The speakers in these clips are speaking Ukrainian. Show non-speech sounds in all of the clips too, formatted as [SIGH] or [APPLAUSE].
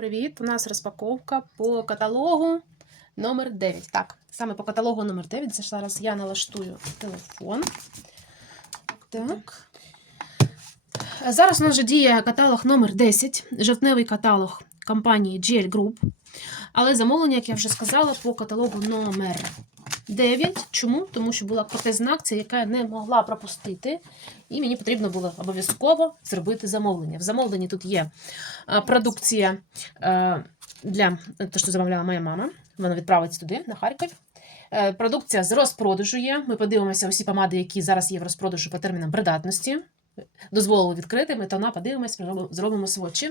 Привіт! У нас розпаковка по каталогу номер 9. Так, саме по каталогу номер 9. Зараз я налаштую телефон. Так. Зараз у нас вже діє каталог номер 10, жовтневий каталог компанії GL Group. Але замовлення, як я вже сказала, по каталогу номер 9. Чому? Тому що була протезна акція, яка я не могла пропустити. І мені потрібно було обов'язково зробити замовлення. В замовленні тут є продукція е, для те, що замовляла моя мама. Вона відправиться туди, на Харків. Е, Продукція з розпродажу є. Ми подивимося усі помади, які зараз є в розпродажу по термінам придатності. Дозволили відкрити, ми тона подивимось, зробимо- свочі.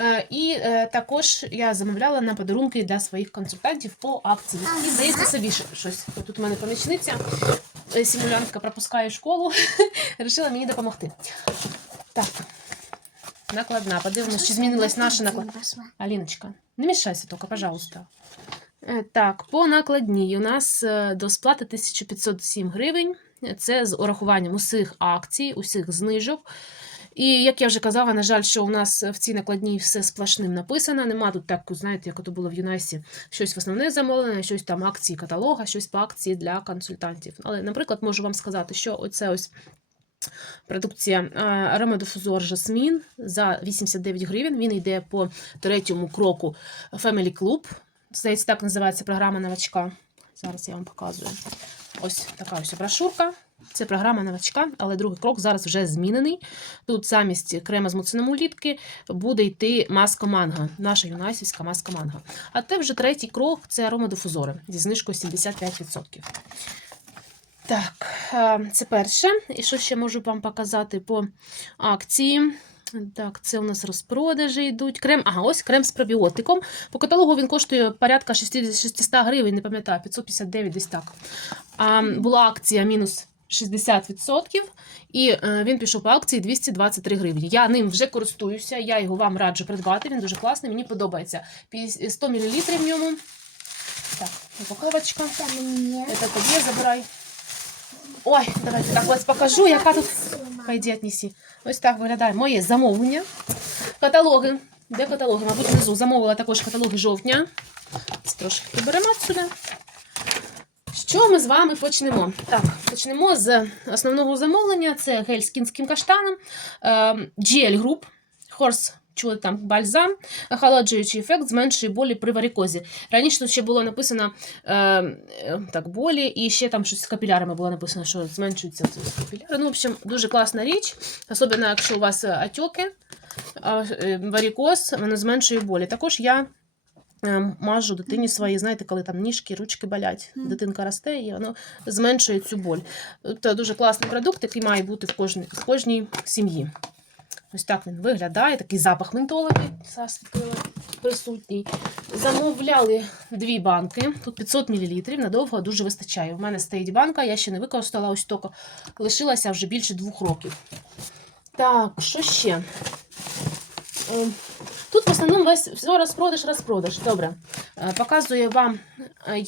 Е, І е, також я замовляла на подарунки для своїх консультантів по акції. І здається, собі щось. Тут у мене помічниця, е, симулянтка пропускає школу, [LAUGHS] вирішила мені допомогти. Так, накладна. Подивимось, чи змінилась наша накладна. Аліночка, не мішайся тільки, пожалуйста. Так, по накладній у нас до сплати 1507 гривень. Це з урахуванням усіх акцій, усіх знижок. І як я вже казала, на жаль, що у нас в цій накладній все сплошним написано. Нема тут так, знаєте, як ото було в Юнайсі, щось в основне замовлення, щось там акції каталога, щось по акції для консультантів. Але, наприклад, можу вам сказати, що оце ось продукція аромадифузор Жасмін за 89 гривень. Він йде по третьому кроку Family Club. Здається, так називається програма новачка. Зараз я вам показую. Ось така ось брошурка. Це програма новачка, але другий крок зараз вже змінений. Тут замість крема з муцинамулітки буде йти маска манго, наша юнайсівська маска манго. А те вже третій крок це аромадифузори зі знижкою 75%. Так, це перше. І що ще можу вам показати по акції? Так, це у нас розпродажі йдуть. Крем, ага, ось крем з пробіотиком. По каталогу він коштує порядка 60 600 гривень, не пам'ятаю, 559 десь так. А, була акція мінус 60%, і е, він пішов по акції 223 гривні. Я ним вже користуюся, я його вам раджу придбати, він дуже класний, мені подобається. 100 мл в ньому. Так, упаковочка. Это тобі забирай. Ой, давайте так ось покажу, яка тут. Пойди отнеси. Ось так виглядає моє замовлення. Каталоги. Де каталоги? Мабуть, внизу замовила також каталоги жовтня. Це трошки приберемо сюди. Що ми з вами почнемо? Так, почнемо з основного замовлення. Це гель з кінським каштаном, е, GL Group, Horse Чули там бальзам, охолоджуючий ефект зменшує болі при варикозі. Раніше тут ще було написано е, е, так, болі, і ще там щось з капілярами було написано, що зменшуються капіляри. Ну, в общем, дуже класна річ, особливо якщо у вас е, отеки, е, варикоз, воно зменшує болі. Також я мажу дитині свої, знаєте, коли там ніжки, ручки болять, дитинка росте і воно зменшує цю боль. Це дуже класний продукт, який має бути в кожній, в кожній сім'ї. Ось так він виглядає, такий запах ментоловий зараз відкрила, присутній. Замовляли дві банки, тут 500 мл, надовго дуже вистачає. У мене стоїть банка, я ще не використала ось тільки лишилася вже більше двох років. Так, що ще? Е, Тут в основному весь розпродаж, розпродаж. Добре. Е, Показую вам е,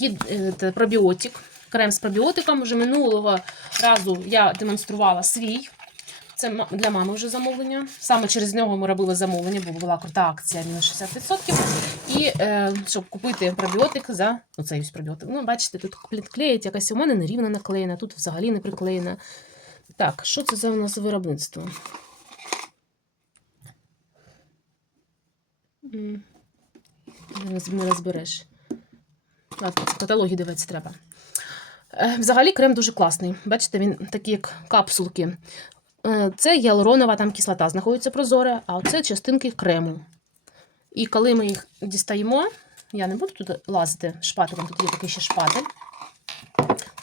е, пробіотик, крем з пробіотиком. Вже минулого разу я демонструвала свій. Це для мами вже замовлення. Саме через нього ми робили замовлення, бо була крута акція мінус 60%. І е, щоб купити пробіотик за оцей ось пробіотик. Ну, бачите, тут клеїть якась у мене нерівно наклеєна, тут взагалі не приклеєна. Так, що це за у нас виробництво? Не розбереш. В каталогі дивитися треба. Е, Взагалі крем дуже класний. Бачите, він такий, як капсулки. Е, Це гіалуронова там кислота знаходиться прозора, а оце частинки крему. І коли ми їх дістаємо, я не буду тут лазити шпателем, тут є такий ще шпатель.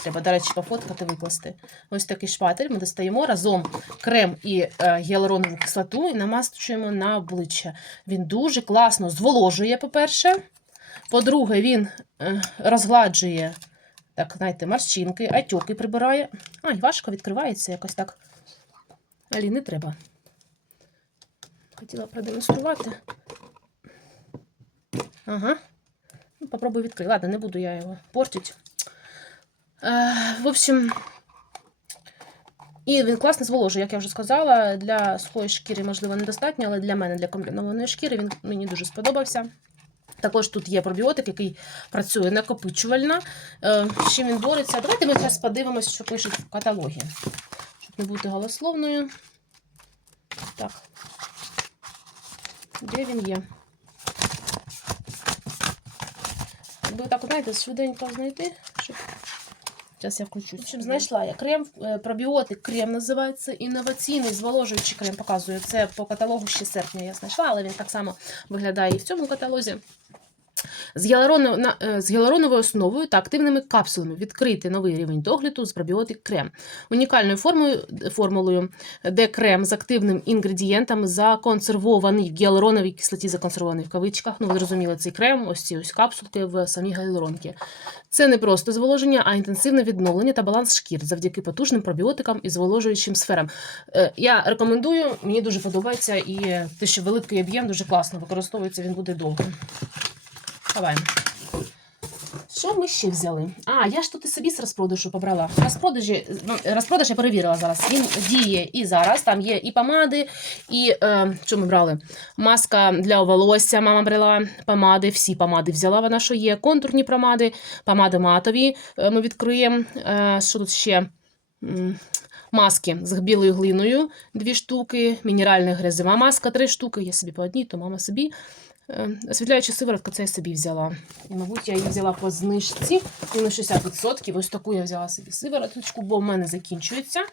Треба, до речі, пофоткати, викласти. Ось такий шпатель. Ми достаємо разом крем і е, гіалуронову кислоту і намастуємо на обличчя. Він дуже класно зволожує, по-перше. По-друге, він е, розгладжує так, знаєте, морщинки, отеки прибирає. Ай, важко відкривається якось так. Алі, не треба. Хотіла продемонструвати. Ага. Ну, попробую відкрити. Ладно, не буду я його портити. Е, в общем, І він класно зволожує, як я вже сказала. Для сухої шкіри, можливо, недостатньо, але для мене, для комбінованої шкіри, він мені дуже сподобався. Також тут є пробіотик, який працює накопичувально. Е, з чим він бореться? Давайте ми зараз подивимося, що пишуть в каталогі. Не бути голословною. Так. Де він є? Якби так, знаєте, швиденько знайти, щоб. Зараз я включу. В знайшла я крем, е, пробіотик крем називається. Інноваційний зволожуючий крем показує. Це по каталогу ще серпня я знайшла, але він так само виглядає і в цьому каталозі. З, гіалуроно- е, з гіалуроновою основою та активними капсулами відкрити новий рівень догляду з пробіотик крем. Унікальною формою, формулою, де крем з активним інгредієнтом законсервований в гіалуроновій кислоті, законсервований в кавичках. Ну, ви зрозуміли, цей крем, ось ці ось капсулки в самій гіалуронці. Це не просто зволоження, а інтенсивне відновлення та баланс шкір завдяки потужним пробіотикам і зволожуючим сферам. Е, Я рекомендую, мені дуже подобається, і те, що великий об'єм дуже класно використовується, він буде довго. Ховаємо. Що ми ще взяли? А, я ж тут і собі з розпродажу побрала. Розпродажі, ну, розпродаж я перевірила зараз. Він діє і зараз. Там є і помади, і е, що ми брали? Маска для волосся. Мама брала помади, всі помади взяла. Вона що є. Контурні помади, помади матові. е, Ми відкриємо. Е, що тут ще? Маски з білою глиною, дві штуки, мінеральна грязева маска, три штуки. Я собі по одній, то мама собі. Е, Освітляюча сиворотка, це я собі взяла. І, мабуть, я її взяла по знижці. Мінус 60%. Ось таку я взяла собі сивороточку, бо в мене закінчується.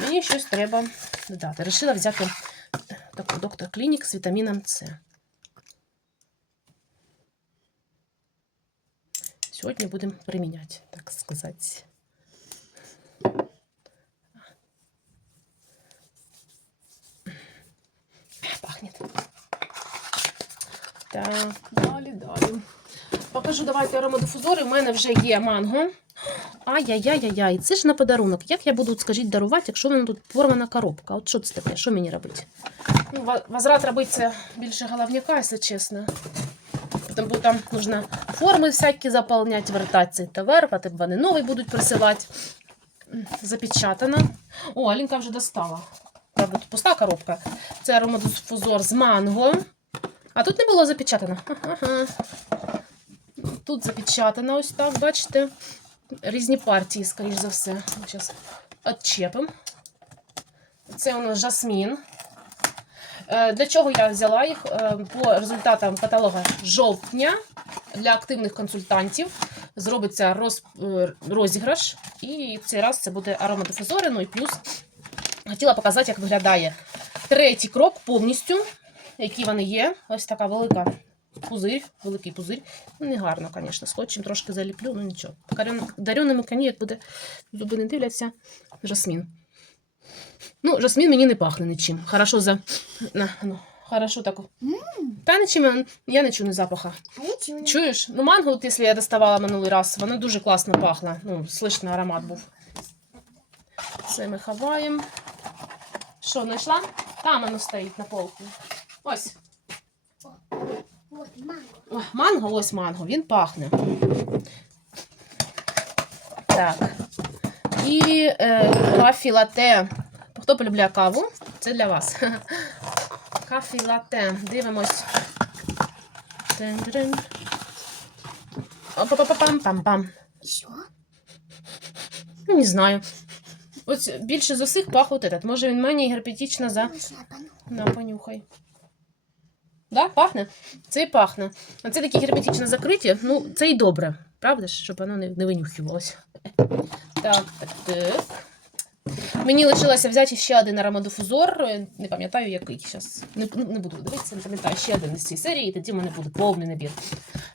Мені щось треба додати. Решила взяти таку доктор Клінік з вітаміном С. Сьогодні будемо приміняти, так сказати. Так, далі, далі. Покажу, давайте аромадифузори. У мене вже є манго. Ай-яй-яй-яй, це ж на подарунок. Як я буду, скажіть, дарувати, якщо мене тут порвана коробка? От що це таке? Що мені робити? Ну, возврат робити це більше головняка, якщо чесно. Тому там нужно форми всякі заповняти, вертати цей товар, потім вони новий будуть присилати. Запечатано. О, Алінка вже достала. Правда, пуста коробка. Це аромадифузор з манго. А тут не було запечатано. Ага. Тут запечатано ось так, бачите. Різні партії, скоріш за все. Зараз відчепимо. Це у нас жасмін. Е, Для чого я взяла їх? Е, По результатам каталога жовтня для активних консультантів зробиться роз, е, розіграш. І в цей раз це буде аромадифузори. Ну і плюс хотіла показати, як виглядає третій крок повністю, які вони є. Ось така велика пузир, великий пузир. Ну, не гарно, звісно. Скотчем трошки заліплю, ну нічого. Дареними коні, як буде зуби не дивляться. Жасмін. Ну, жасмін мені не пахне нічим. Хорошо за. На, ну, хорошо так. Та нічим, я не чую запаха. Чуєш? Ну, манго, от, якщо я доставала минулий раз, воно дуже класно пахло. Ну, слышно, аромат був. Це ми ховаємо. Що, знайшла? Там воно стоїть на полку. Ось. Манго. О, манго, ось манго, він пахне. Так. І е, кафі лате. Хто полюбляє каву? Це для вас. [LAUGHS] Кафі лате. Дивимось. Тин-дин. Опа-па-пам-пам-пам. Еще? Ну, не знаю. Ось більше з усіх пах от этот. Може він мені герпетично за. На, понюхай. Да, пахне? Це і пахне. А це такі герметично закриті. Ну, це і добре, правда ж, щоб воно не, не винюхувалося. Так, так, так. Мені лишилося взяти ще один аромадифузор. Не пам'ятаю, який. Зараз не, ну, не буду дивитися, не пам'ятаю ще один із цієї серії, і тоді в мене буде повний набір.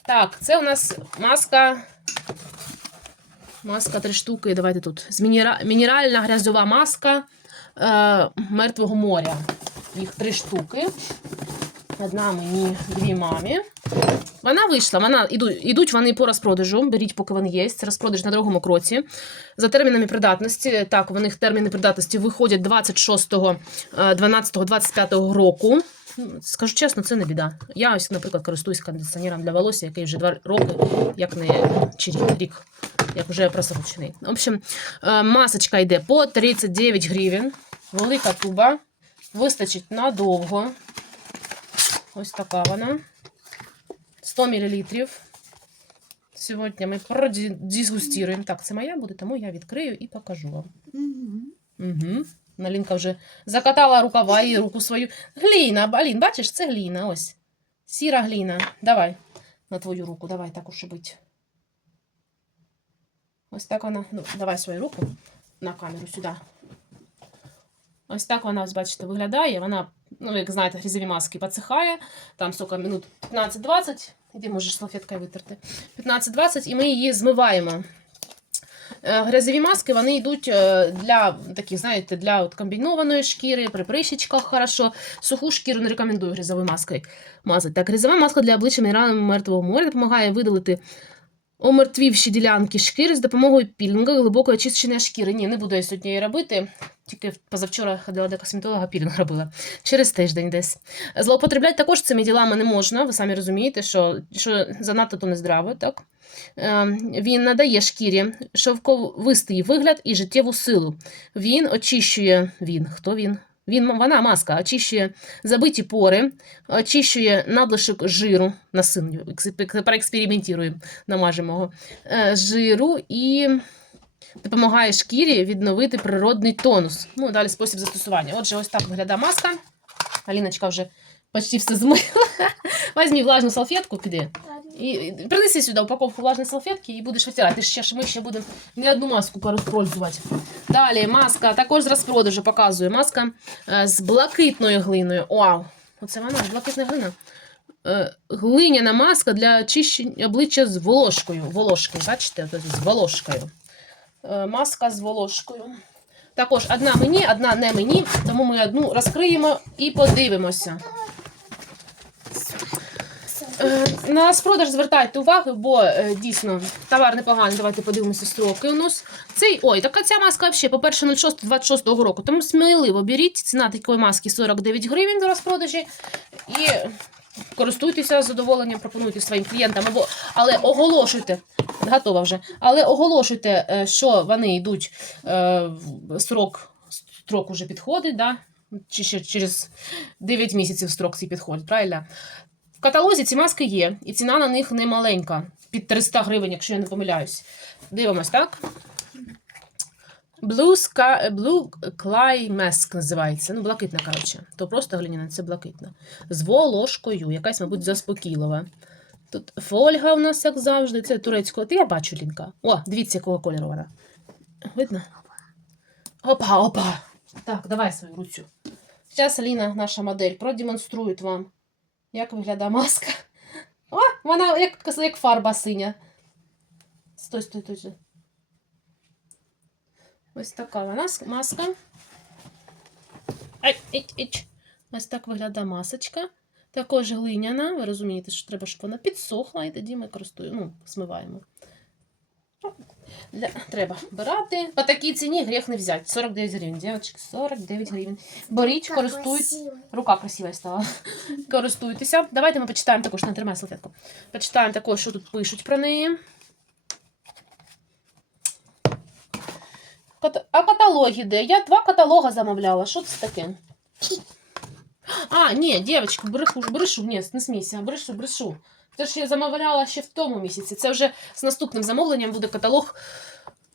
Так, це у нас маска. Маска три штуки. Давайте тут. З мінера... Мінеральна грязьова маска е, мертвого моря. Їх три штуки. Одна мені, дві мамі. Вона вийшла, вона ідуть, вони по розпродажу. Беріть, поки вони є. Це розпродаж на другому кроці. За термінами придатності. Так, у них терміни придатності виходять 26 12 25 року. Ну, Скажу чесно, це не біда. Я ось, наприклад, користуюсь кондиціонером для волосся, який вже два роки, як не чи рік, рік як вже просрочений. В общем, е, масочка йде по 39 гривень. Велика туба. Вистачить надовго. Ось така вона. 100 мл. Сьогодні ми продізгустіруємо. Так, це моя буде, тому я відкрию і покажу вам. Угу. Налінка вже закатала рукава і руку свою. Гліна, Алін, бачиш, це гліна, ось. Сіра гліна. Давай на твою руку, давай так уж і бить. Ось так вона. Ну, давай свою руку на камеру сюди. Ось так вона, ось, бачите, виглядає. Вона, ну, як знаєте, грізові маски підсихає. Там скільки минут 15-20. Іди, можеш салфеткою витерти. 15-20, і ми її змиваємо. Е, Грязові маски вони йдуть е, для таких, знаєте, для от комбінованої шкіри, при прищичках хорошо. Суху шкіру не рекомендую грязовою маскою мазати. Так, грязова маска для обличчя мінералами мертвого моря допомагає видалити омертвівші ділянки шкіри з допомогою пілінга глибокої очищення шкіри. Ні, не буду я сьогодні її робити. Тільки позавчора ходила до косметолога, пілінг робила через тиждень десь. Злоупотребляти також цими ділами не можна. Ви самі розумієте, що, що занадто то не здраво, так? Е, Він надає шкірі шовковистий вигляд і життєву силу. Він очищує він. Хто він? Він вона маска очищує забиті пори, очищує надлишок жиру на синю. Проекспериментуємо, намажемо його е, жиру і допомагає шкірі відновити природний тонус. Ну, далі спосіб застосування. Отже, ось так виглядає маска. Аліночка вже почти все змила. [LAUGHS] Візьми влажну салфетку, піди. І, і принеси сюди упаковку влажної салфетки і будеш витирати. Ще ж ми ще будемо не одну маску перепрользувати. Далі маска також з розпродажу показую. Маска е, з блакитною глиною. Вау! Оце вона, блакитна глина. Е, глиняна маска для очищення обличчя з волошкою. Волошки, бачите, з волошкою. Е, маска з волошкою. Також одна мені, одна не мені, тому ми одну розкриємо і подивимося. Е, На розпродаж звертайте увагу, бо е, дійсно товар непоганий. Давайте подивимося строки у нас. Цей, ой, така ця маска взагалі, по-перше, 06 року. Тому сміливо беріть. Ціна такої маски 49 гривень за розпродажі. І користуйтеся задоволенням, пропонуйте своїм клієнтам. Або, але оголошуйте, готова вже. Але оголошуйте, е, що вони йдуть срок, строк уже підходить, да? чи ще через 9 місяців строк цей підходить, правильно? Каталозі ці маски є, і ціна на них не маленька. Під 300 гривень, якщо я не помиляюсь. Дивимось, так? Blue, Sky, Blue Clay Mask називається. Ну, блакитна, коротше. То просто глиняна, це блакитна. З волошкою, якась, мабуть, заспокійлива. Тут фольга у нас, як завжди, це турецького. Ти я бачу лінка. О, дивіться, якого кольору вона. Видно? Опа, опа. Так, давай свою руцю. Зараз Аліна, наша модель, продемонструє вам, як виглядає маска. О, вона як, як фарба синя. Стой, стой, стой. Ось така вона маска. Ай, ай, ай. Ось так виглядає масочка. Також глиняна. Ви розумієте, що треба, щоб вона підсохла, і тоді ми користуємо, ну, смиваємо. Для, треба брати. По такій ціні гріх не взяти. 49 гривень, дівчатки, 49 гривень. Беріть, користуйтесь. Рука красива стала. Користуйтеся. Давайте ми почитаємо також, не тримай салфетку. Почитаємо також, що тут пишуть про неї. А каталоги де? Я два каталога замовляла. Що це таке? А, ні, дівчатка, брешу, брешу, ні, не смійся, брешу, брешу. Це ж я замовляла ще в тому місяці. Це вже з наступним замовленням буде каталог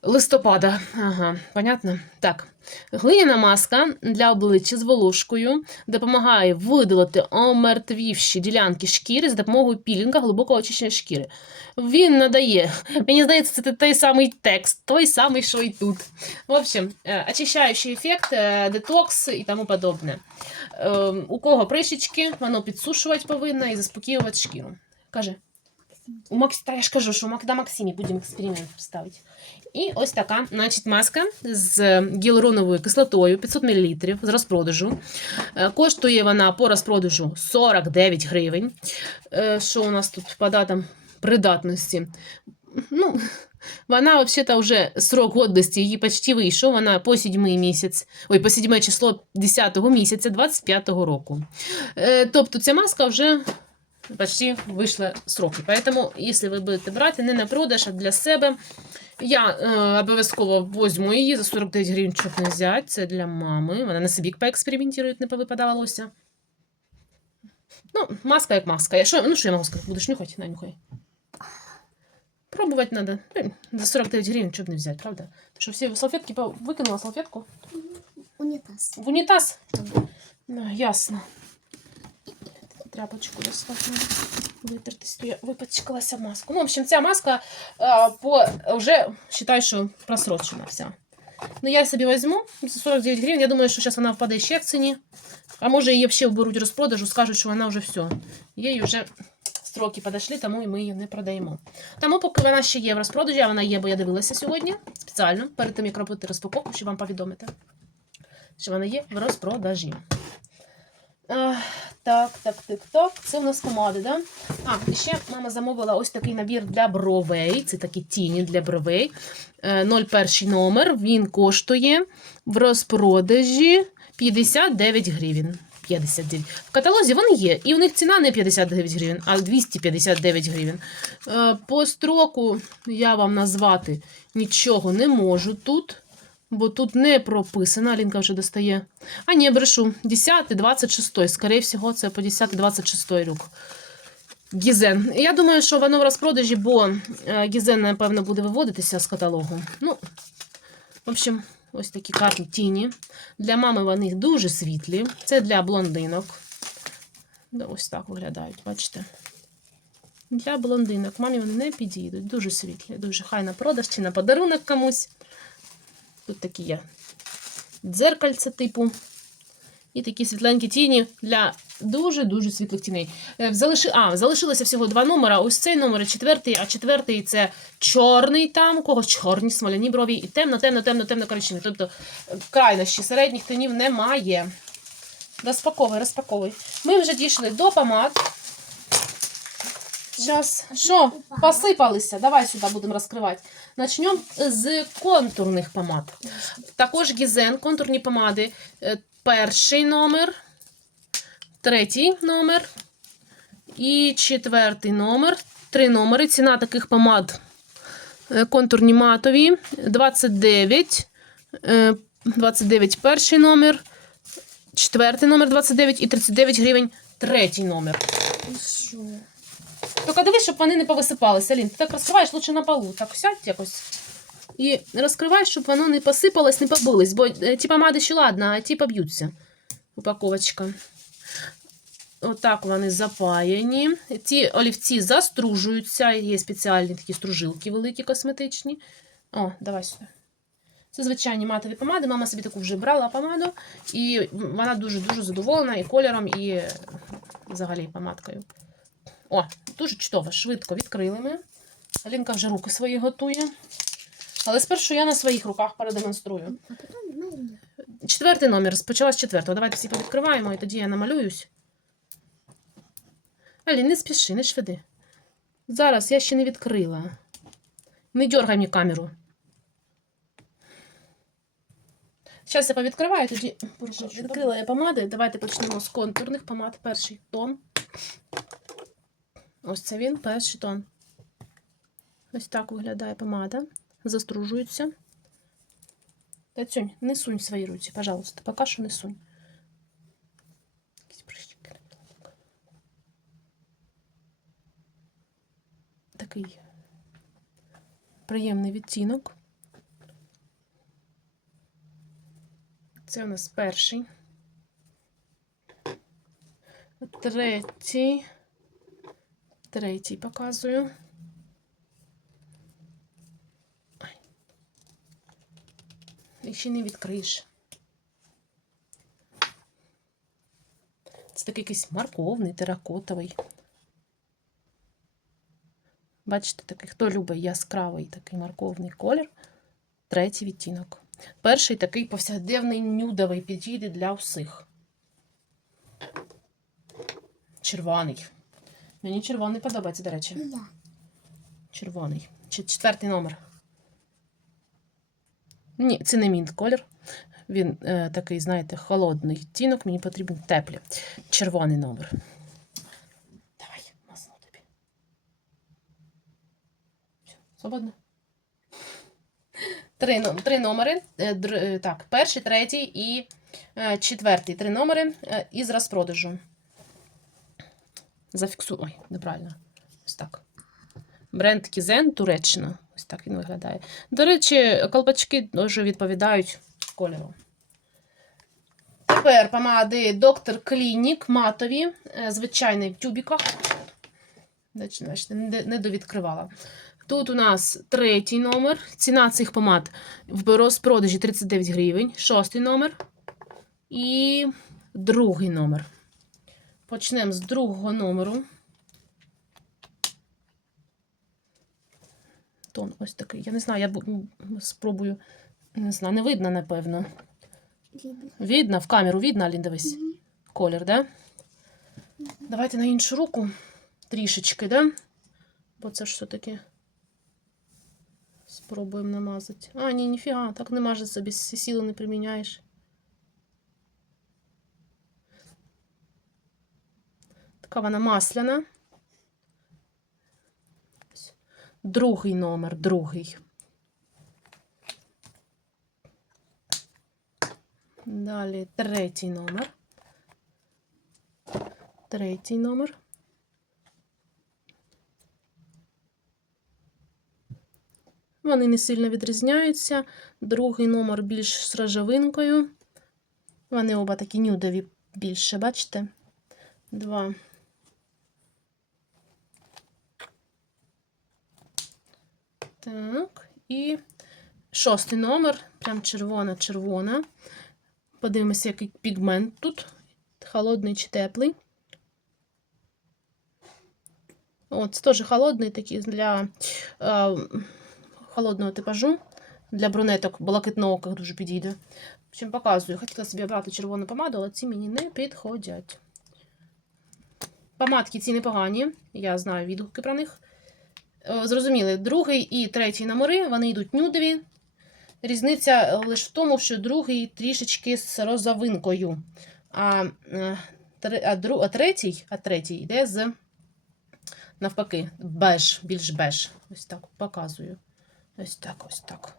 листопада. Ага, понятно? Так. Глиняна маска для обличчя з волошкою допомагає видалити омертвівші ділянки шкіри за допомогою пілінга глибокого очищення шкіри. Він надає, мені здається, це той самий текст, той самий, що і тут. В общем, е, очищаючий ефект, е, детокс і тому подобне. Е, У кого прищички, воно підсушувати повинно і заспокоювати шкіру. Каже. У Макс... Та я ж кажу, що у Макда Максимі будемо експеримент ставити. І ось така, значить, маска з гіалуроновою кислотою 500 мл з розпродажу. Е, Коштує вона по розпродажу 49 гривень. Е, Що у нас тут по датам придатності? ну, вона взагалі вже срок годності її почти вийшов. Вона по сідьмий місяць, ой, по сідьме число 10-го місяця 25-го року. Е, тобто ця маска вже почти вийшла сроки. Поэтому, якщо ви будете брати не на продаж, а для себе, я е, обов'язково возьму її за 49 гривень, щоб не взяти. Це для мами. Вона на собі поекспериментує, не повипадала волосся. Ну, маска як маска. Я що, ну що я можу сказати? Будеш нюхати? На, нюхай. Пробувати треба. За 49 гривень, щоб не взяти, правда? Тому що всі салфетки викинула салфетку Унітаз. в унітаз. Ну, ясно. Тряпочку достатньо витертись, я випачкалася маску. Ну, в общем, ця маска а, по, вже, вважаю, що просрочена вся. Ну, я собі візьму за 49 гривень. Я думаю, що зараз вона впаде ще в ціні. А може її взагалі вберуть розпродажу, скажуть, що вона вже все. Їй вже строки підійшли, тому і ми її не продаємо. Тому поки вона ще є в розпродажі, а вона є, бо я дивилася сьогодні спеціально, перед тим, як робити розпаковку, щоб вам повідомити що вона є в розпродажі. Так, так, так, так. Це у нас помади, да? А, ще мама замовила ось такий набір для бровей. Це такі тіні для бровей. Е, 01 номер. Він коштує в розпродажі 59 гривень. 59. В каталозі вони є, і у них ціна не 59 гривень, а 259 гривень. Е, По строку я вам назвати нічого не можу тут. Бо тут не прописано, Алінка вже достає. А ні, брешу. 10, 26. Скоріше всього, це по 10, 26 рік. Гізен. Я думаю, що воно в розпродажі, бо е, Гізен, напевно, буде виводитися з каталогу. Ну, в общем, ось такі карні тіні. Для мами вони дуже світлі. Це для блондинок. Ось так виглядають, бачите? Для блондинок. Мамі вони не підійдуть. Дуже світлі, дуже хай на продаж чи на подарунок комусь. Тут такі є дзеркальце типу. І такі світленькі тіні для дуже-дуже світлих тіней. Е, Залиши... А, залишилося всього два номера. Ось цей номер четвертий, а четвертий це чорний там, у когось чорні смоляні брові, і темно, темно, темно, темно коричневі. Тобто е, крайнощі середніх тонів немає. Розпаковуй, розпаковуй. Ми вже дійшли до помад. Зараз, що, посипалися? Давай сюди будемо розкривати. Начнемо з контурних помад. Також гізен, контурні помади. Е, Перший номер, третій номер і четвертий номер. Три номери. Ціна таких помад е, контурні матові 29. е, 29 перший номер, четвертий номер 29 і 39 гривень третій номер. Тільки дивись, щоб вони не повисипалися. Алін, ти так розкриваєш лучше на полу. Так сядь якось. І розкриваєш, щоб воно не посипалось, не побилось. Бо е, ті помади ще ладно, а ті поб'ються. Упаковочка. Отак вони запаяні. Ці олівці застружуються. Є спеціальні такі стружилки великі косметичні. О, давай сюди. Це звичайні матові помади. Мама собі таку вже брала помаду. І вона дуже-дуже задоволена і кольором, і взагалі помадкою. О, дуже чудово, швидко відкрили ми. Алінка вже руки свої готує. Але спершу я на своїх руках мене. Четвертий номер. Спочала з четвертого. Давайте всі повідкриваємо, і тоді я намалююсь. Алі, не спіши, не швиди. Зараз я ще не відкрила. Не дергай мені камеру. Зараз я повідкриваю, тоді відкрила я помади. Давайте почнемо з контурних помад. Перший тон. Ось це він, перший тон. Ось так виглядає помада. Застружується. Тацюнь, не сунь свої руці, пожалуйста. Поки що не сунь. Такий приємний відтінок. Це у нас перший. Третій. Третій показую. І ще не відкриєш. Це такий якийсь морковний, теракотовий. Бачите, такий, хто любить яскравий такий морковний колір. Третій відтінок. Перший такий повсякденний нюдовий підійде для всіх. Червоний. Мені червоний подобається, до речі. І. Червоний. Чи четвертий номер? Ні, це не мінт колір. Він е, такий, знаєте, холодний відтінок, мені потрібен теплі. Червоний номер. Давай, масну тобі. Все, свободно. Три, три номери. Е, е, так, перший, третій і е, четвертий. Три номери е, із розпродажу. Зафіксую. Ой, неправильно. Ось так. Бренд Кізен, Туреччина. Ось так він виглядає. До речі, колпачки дуже відповідають кольору. Тепер помади Доктор Клінік матові, е, звичайний в тюбіках. Не довідкривала. Тут у нас третій номер. Ціна цих помад в розпродажі 39 гривень. Шостий номер. І другий номер. Почнемо з другого номеру. Тон ось такий. Я не знаю, я спробую. Не знаю, не видно, напевно. Видно. Видно, в камеру видно, Алін, дивись. Мгм. Колір, да? Давайте на іншу руку. Трішечки, да? Бо це ж все-таки. Спробуємо намазати. А, ні, ніфіга, так не маже собі, сили не приміняєш. Така вона масляна. Другий номер, другий. Далі третій номер. Третій номер. Вони не сильно відрізняються. Другий номер більш з рожевинкою. Вони оба такі нюдові більше, бачите? Два. Так, і шостий номер, прям червона-червона. Подивимося, який пігмент тут. Холодний чи теплий. От, це теж холодний такий для е, холодного типажу. Для брунеток блакитнооких дуже підійде. В общем, показую. Хотіла собі обрати червону помаду, але ці мені не підходять. Помадки ці непогані. Я знаю відгуки про них. Е, Зрозуміли, другий і третій номери, вони йдуть нюдові. Різниця лише в тому, що другий трішечки з розовинкою. А, е, а, дру- а, третій, а третій йде з навпаки, беж, більш беж. Ось так показую. Ось так, ось так.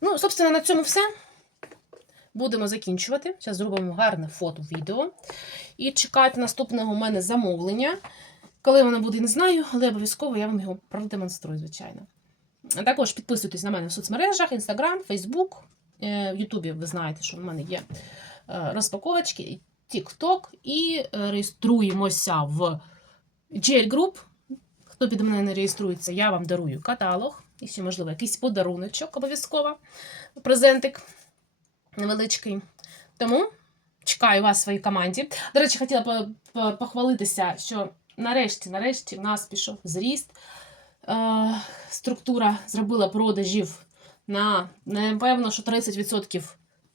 Ну, собственно, на цьому все. Будемо закінчувати. Зараз зробимо гарне фото відео. І чекайте наступного у мене замовлення. Коли воно буде, не знаю, але обов'язково я вам його продемонструю, звичайно. Також підписуйтесь на мене в соцмережах: Instagram, Facebook. Е, В Ютубі ви знаєте, що в мене є е, розпаковочки, TikTok і е, реєструємося в GL Group. Хто під мене не реєструється, я вам дарую каталог. І ще, можливо, якийсь подаруночок обов'язково. Презентик невеличкий. Тому чекаю вас в своїй команді. До речі, хотіла по- по- похвалитися, що нарешті, нарешті в нас пішов зріст. Е, структура зробила продажів на, напевно, що 30%.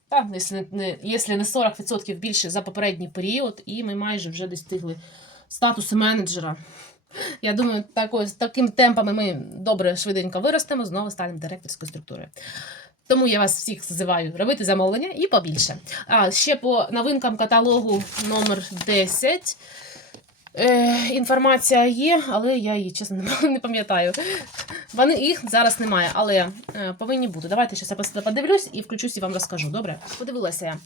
Та, якщо не, якщо не 40% більше за попередній період, і ми майже вже достигли статусу менеджера. Я думаю, так таким темпами ми добре швиденько виростемо, знову станемо директорською структурою. Тому я вас всіх зазиваю робити замовлення і побільше. А ще по новинкам каталогу номер 10. Е, інформація є, але я її, чесно, не- пам'ятаю. Вони їх зараз немає, але е, повинні бути. Давайте ще я подивлюсь і включусь і вам розкажу. Добре? Подивилася я.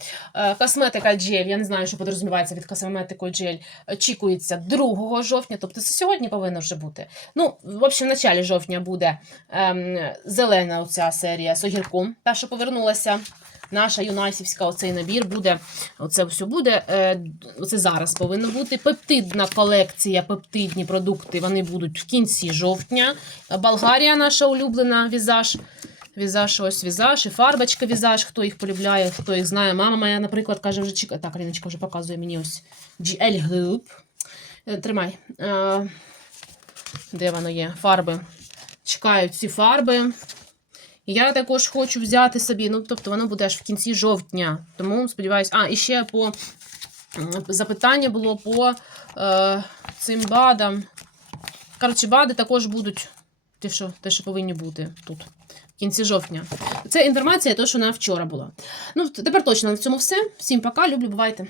Е, косметика джель. Я не знаю, що підрозумівається від косметикою джель. Очікується 2 жовтня, тобто це сьогодні повинно вже бути. Ну, в общем, в началі жовтня буде ем, зелена оця серія з огірком, та, що повернулася. Наша юнасівська оцей набір буде. Оце все буде. Е, оце зараз повинно бути. Пептидна колекція, пептидні продукти. Вони будуть в кінці жовтня. Болгарія, наша улюблена візаж. Візаж, ось візаж, і фарбочка візаж, хто їх полюбляє, хто їх знає. Мама моя, наприклад, каже, вже чекає. Так, Ріночка вже показує мені ось GL Group. Е, Тримай. Е, де воно є? Фарби. Чекають ці фарби. Я також хочу взяти собі, ну, тобто воно буде аж в кінці жовтня. Тому сподіваюся, а, і ще по запитання було по е, цим бадам. Коротше, бади також будуть Те, що, те, що повинні бути тут. В кінці жовтня. Це інформація, то, що на вчора була. Ну, тепер точно на цьому все. Всім пока, люблю, бувайте.